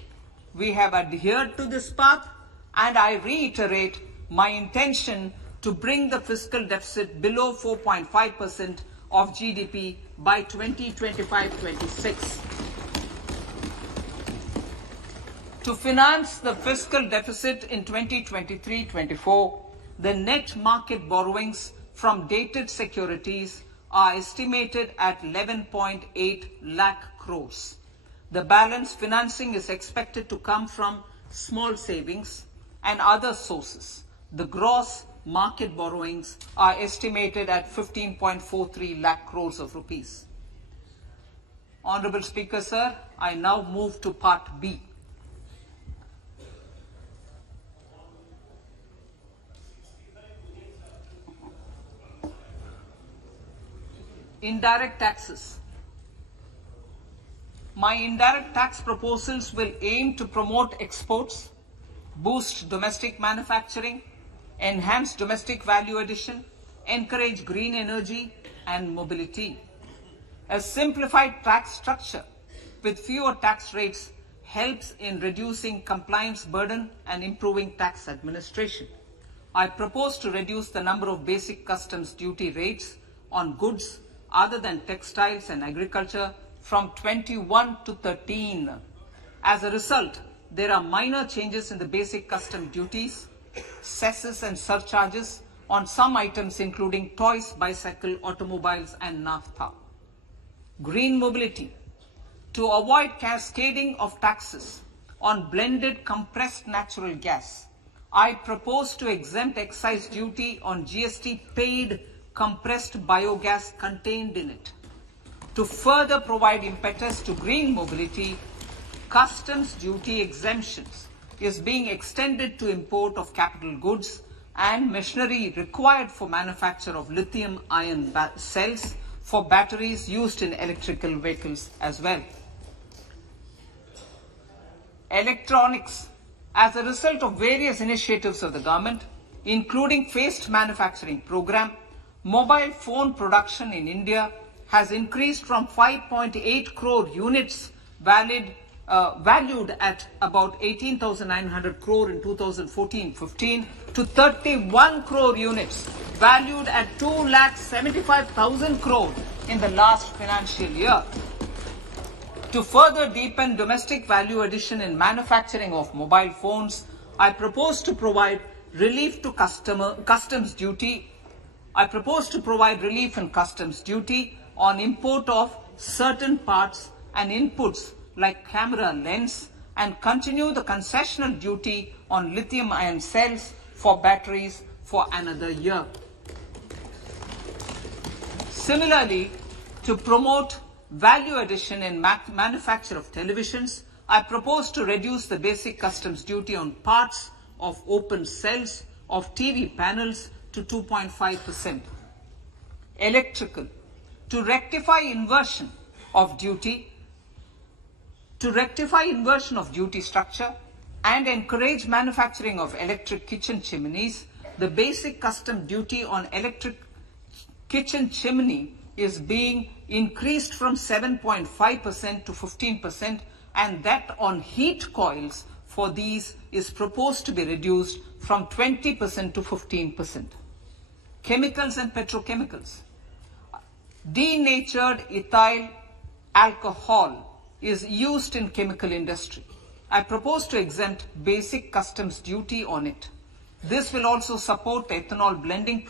We have adhered to this path, and I reiterate my intention to bring the fiscal deficit below 4.5% of GDP by 2025-26. To finance the fiscal deficit in 2023-24, the net market borrowings from dated securities are estimated at 11.8 lakh crores. The balance financing is expected to come from small savings and other sources. The gross market borrowings are estimated at 15.43 lakh crores of rupees. Honorable Speaker, sir, I now move to Part B. Indirect taxes. my indirect tax proposals will aim to promote exports, boost domestic manufacturing, enhance domestic value addition, encourage green energy and mobility. A simplified tax structure with fewer tax rates helps in reducing compliance burden and improving tax administration. I propose to reduce the number of basic customs duty rates on goods other than textiles and agriculture from 21 to 13. As a result, there are minor changes in the basic custom duties, cesses and surcharges on some items including toys, bicycle, automobiles and naphtha. Green mobility. To avoid cascading of taxes on blended compressed natural gas, I propose to exempt excise duty on GST paid compressed biogas contained in it. To further provide impetus to green mobility, customs duty exemptions is being extended to import of capital goods and machinery required for manufacture of lithium-ion cells for batteries used in electrical vehicles as well. Electronics. As a result of various initiatives of the government, including phased manufacturing program, mobile phone production in India has increased from 5.8 crore units valued at about 18,900 crore in 2014-15 to 31 crore units valued at 2,75,000 crore in the last financial year. To further deepen domestic value addition in manufacturing of mobile phones, I propose to provide relief to customs duty. I propose to provide relief in customs duty on import of certain parts and inputs like camera lens and continue the concessional duty on lithium-ion cells for batteries for another year. Similarly, to promote value addition in manufacture of televisions, I propose to reduce the basic customs duty on parts of open cells of TV panels to 2.5%. Electrical. To rectify inversion of duty structure and encourage manufacturing of electric kitchen chimneys, the basic custom duty on electric kitchen chimney is being increased from 7.5% to 15%, and that on heat coils for these is proposed to be reduced from 20% to 15%. Chemicals and petrochemicals. Denatured ethyl alcohol is used in chemical industry. I propose to exempt basic customs duty on it. This will also support ethanol blending program